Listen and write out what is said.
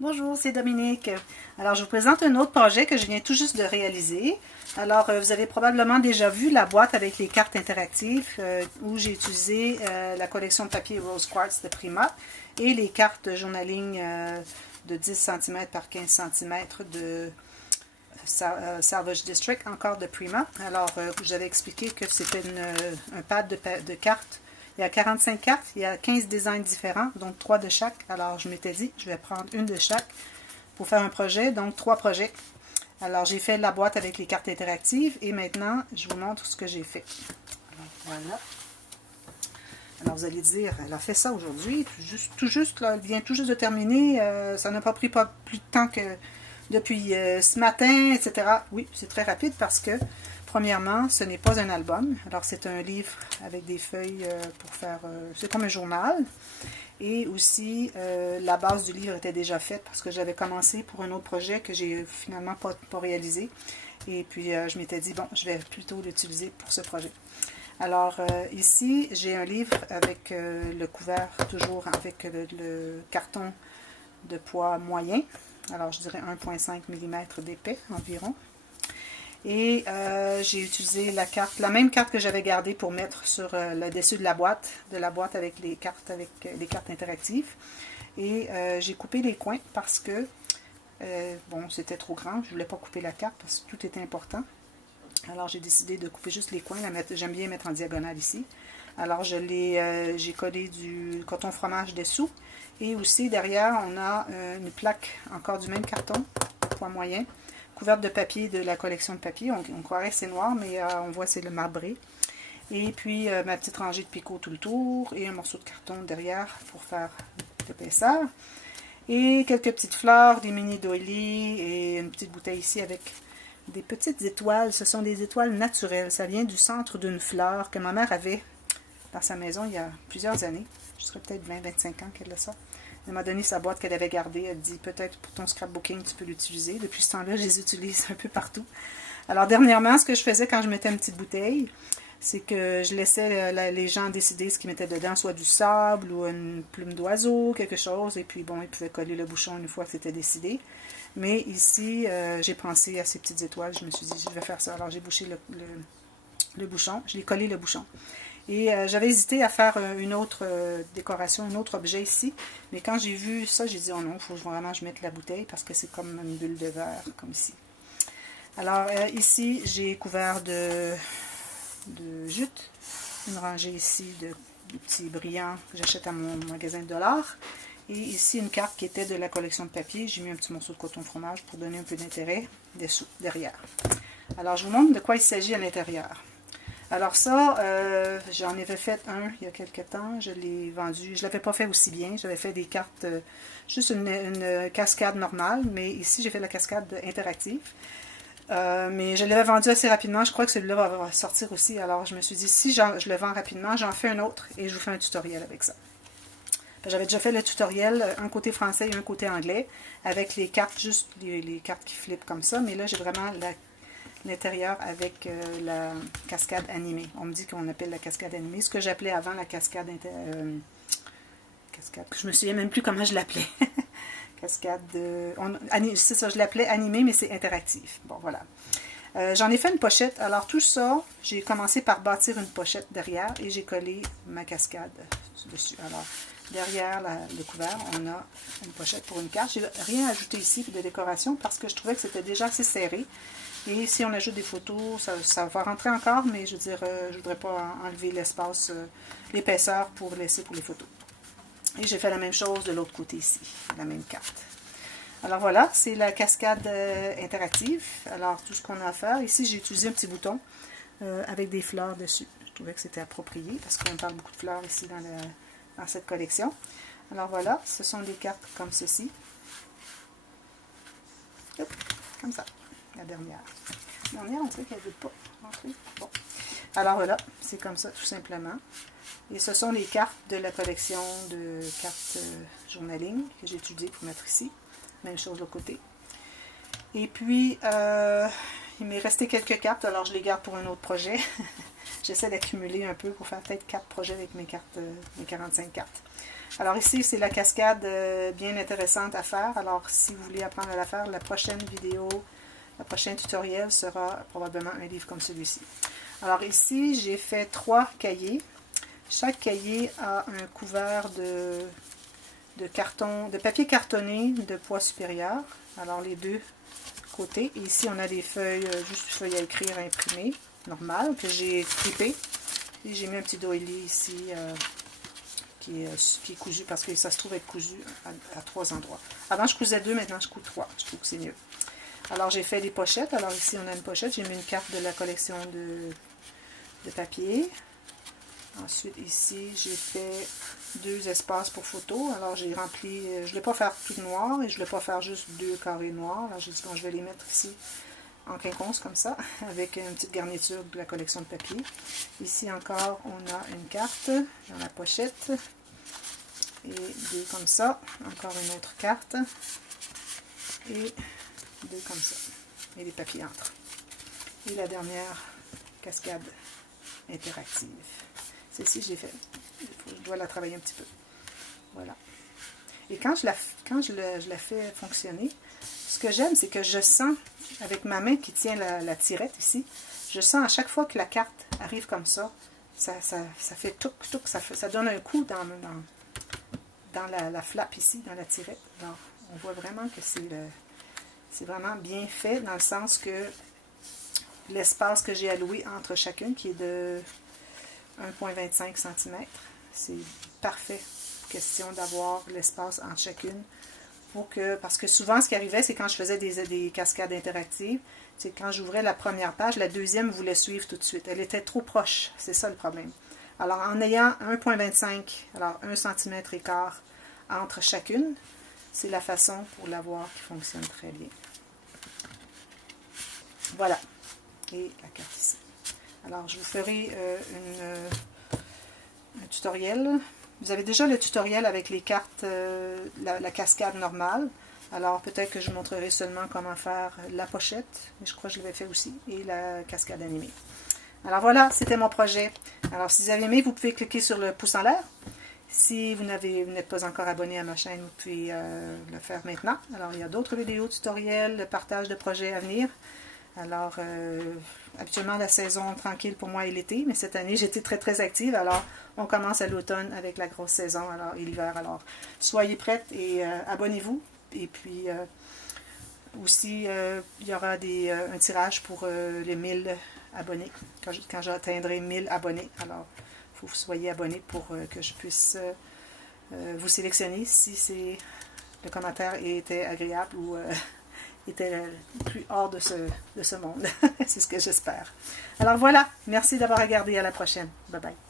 Bonjour, c'est Dominique. Alors, je vous présente un autre projet que je viens tout juste de réaliser. Alors, vous avez probablement déjà vu la boîte avec les cartes interactives où j'ai utilisé la collection de papier Rose Quartz de Prima et les cartes journaling de 10 cm par 15 cm de Salvage District, encore de Prima. Alors, j'avais expliqué que c'était un pad de cartes. Il y a 45 cartes, il y a 15 designs différents, donc 3 de chaque. Alors, je m'étais dit, je vais prendre une de chaque pour faire un projet, donc 3 projets. Alors, j'ai fait la boîte avec les cartes interactives et maintenant, je vous montre ce que j'ai fait. Alors, voilà. Alors, vous allez dire, elle a fait ça aujourd'hui, tout juste, là, elle vient tout juste de terminer. Ça n'a pas pris pas plus de temps que depuis ce matin, etc. Oui, c'est très rapide parce que, premièrement, ce n'est pas un album. Alors, c'est un livre avec des feuilles pour faire... c'est comme un journal. Et aussi, la base du livre était déjà faite parce que j'avais commencé pour un autre projet que j'ai finalement pas réalisé. Et puis, je m'étais dit, bon, je vais plutôt l'utiliser pour ce projet. Alors, ici, j'ai un livre avec le couvert, toujours avec le carton de poids moyen. Alors, je dirais 1,5 mm d'épais environ. Et j'ai utilisé la même carte que j'avais gardée pour mettre sur le dessus de la boîte avec les cartes interactives. Et j'ai coupé les coins parce que, bon, c'était trop grand. Je ne voulais pas couper la carte parce que tout était important. Alors, j'ai décidé de couper juste les coins. J'aime bien mettre en diagonale ici. Alors, j'ai collé du coton fromage dessous. Et aussi, derrière, on a une plaque encore du même carton, poids moyen, couverte de papier de la collection de papier. On croirait que c'est noir, mais on voit que c'est le marbré. Et puis, ma petite rangée de picots tout le tour et un morceau de carton derrière pour faire l'épaisseur. Et quelques petites fleurs, des mini doilies et une petite bouteille ici avec des petites étoiles. Ce sont des étoiles naturelles. Ça vient du centre d'une fleur que ma mère avait dans sa maison il y a plusieurs années. Je serais peut-être 20-25 ans qu'elle a ça. Elle m'a donné sa boîte qu'elle avait gardée. Elle dit, peut-être pour ton scrapbooking, tu peux l'utiliser. Depuis ce temps-là, je les utilise un peu partout. Alors, dernièrement, ce que je faisais quand je mettais une petite bouteille, c'est que je laissais les gens décider ce qu'ils mettaient dedans, soit du sable ou une plume d'oiseau, quelque chose. Et puis, bon, ils pouvaient coller le bouchon une fois que c'était décidé. Mais ici, j'ai pensé à ces petites étoiles. Je me suis dit, je vais faire ça. Alors, j'ai bouché le bouchon. Je l'ai collé le bouchon. Et j'avais hésité à faire une autre décoration, un autre objet ici. Mais quand j'ai vu ça, j'ai dit, oh non, il faut vraiment que je mette la bouteille parce que c'est comme une bulle de verre, comme ici. Alors ici, j'ai couvert de jute. Une rangée ici de petits brillants que j'achète à mon magasin de dollars. Et ici, une carte qui était de la collection de papier. J'ai mis un petit morceau de coton fromage pour donner un peu d'intérêt dessous, derrière. Alors, je vous montre de quoi il s'agit à l'intérieur. Alors ça, j'en avais fait un il y a quelques temps, je l'ai vendu, je ne l'avais pas fait aussi bien, j'avais fait des cartes, juste une cascade normale, mais ici j'ai fait la cascade interactive. Mais je l'avais vendu assez rapidement, je crois que celui-là va sortir aussi, alors je me suis dit, si je le vends rapidement, j'en fais un autre et je vous fais un tutoriel avec ça. J'avais déjà fait le tutoriel, un côté français et un côté anglais, avec les cartes, juste les cartes qui flippent comme ça, mais là j'ai vraiment l'intérieur avec la cascade animée. On me dit qu'on appelle la cascade animée, ce que j'appelais avant la cascade cascade. Je me souviens même plus comment je l'appelais. Cascade c'est ça, je l'appelais animée, mais c'est interactif. Bon, voilà. J'en ai fait une pochette. Alors tout ça, j'ai commencé par bâtir une pochette derrière et j'ai collé ma cascade dessus. Alors derrière le couvert, on a une pochette pour une carte. J'ai rien ajouté ici de décoration parce que je trouvais que c'était déjà assez serré. Et si on ajoute des photos, ça va rentrer encore, mais je veux dire, je ne voudrais pas enlever l'espace, l'épaisseur pour laisser pour les photos. Et j'ai fait la même chose de l'autre côté ici, la même carte. Alors voilà, c'est la cascade interactive. Alors tout ce qu'on a à faire, ici j'ai utilisé un petit bouton avec des fleurs dessus. Je trouvais que c'était approprié parce qu'on parle beaucoup de fleurs ici dans cette collection. Alors voilà, ce sont des cartes comme ceci. Hop, comme ça. La dernière. La dernière, on dirait qu'elle ne veut pas rentrer. Bon. Alors voilà, c'est comme ça tout simplement. Et ce sont les cartes de la collection de cartes journaling que j'ai étudiées pour mettre ici. Même chose de l'autre côté. Et puis, il m'est resté quelques cartes, alors je les garde pour un autre projet. J'essaie d'accumuler un peu pour faire peut-être 4 projets avec mes cartes, mes 45 cartes. Alors ici, c'est la cascade bien intéressante à faire. Alors si vous voulez apprendre à la faire, la prochaine vidéo, le prochain tutoriel sera probablement un livre comme celui-ci. Alors ici, j'ai fait 3 cahiers. Chaque cahier a un couvert de carton, de papier cartonné de poids supérieur. Alors les deux côtés. Et ici, on a des feuilles, juste des feuilles à écrire imprimées, normales, que j'ai clippées. Et j'ai mis un petit doily ici qui est cousu parce que ça se trouve être cousu à 3 endroits. Avant, je cousais 2, maintenant je couds 3. Je trouve que c'est mieux. Alors, j'ai fait des pochettes. Alors ici, on a une pochette. J'ai mis une carte de la collection de papier. Ensuite, ici, j'ai fait 2 espaces pour photos. Alors, j'ai rempli, je ne voulais pas faire tout noir et je ne voulais pas faire juste 2 carrés noirs. Alors, j'ai dit, bon, je vais les mettre ici en quinconce comme ça, avec une petite garniture de la collection de papier. Ici encore, on a une carte dans la pochette. Et 2 comme ça. Encore une autre carte. Et 2 comme ça. Et les papiers entre. Et la dernière cascade interactive. Celle-ci, je l'ai fait. Je dois la travailler un petit peu. Voilà. Et quand je la fais fonctionner, ce que j'aime, c'est que je sens, avec ma main qui tient la tirette ici, je sens à chaque fois que la carte arrive comme ça, ça fait touc, touc, ça donne un coup dans la flappe ici, dans la tirette. Alors, on voit vraiment que c'est vraiment bien fait, dans le sens que l'espace que j'ai alloué entre chacune, qui est de 1,25 cm, c'est parfait. Question d'avoir l'espace entre chacune. Parce que souvent, ce qui arrivait, c'est quand je faisais des cascades interactives, c'est quand j'ouvrais la première page, la deuxième voulait suivre tout de suite. Elle était trop proche. C'est ça le problème. Alors, en ayant 1,25, alors 1 cm et quart entre chacune, c'est la façon pour l'avoir qui fonctionne très bien. Voilà. Et la carte ici. Alors, je vous ferai un tutoriel. Vous avez déjà le tutoriel avec les cartes, la cascade normale. Alors, peut-être que je montrerai seulement comment faire la pochette, mais je crois que je l'avais fait aussi, et la cascade animée. Alors voilà, c'était mon projet. Alors, si vous avez aimé, vous pouvez cliquer sur le pouce en l'air. Si vous n'êtes pas encore abonné à ma chaîne, vous pouvez le faire maintenant. Alors, il y a d'autres vidéos tutoriels, le partage de projets à venir. Alors, habituellement, la saison tranquille pour moi est l'été, mais cette année, j'étais très, très active. Alors, on commence à l'automne avec la grosse saison, alors, et l'hiver. Alors, soyez prêtes et abonnez-vous. Et puis, aussi, il y aura un tirage pour les 1000 abonnés, quand j'atteindrai 1000 abonnés. Alors, il faut que vous soyez abonnés pour que je puisse vous sélectionner si le commentaire était agréable ou était plus hors de ce monde. C'est ce que j'espère. Alors voilà, merci d'avoir regardé. À la prochaine. Bye bye.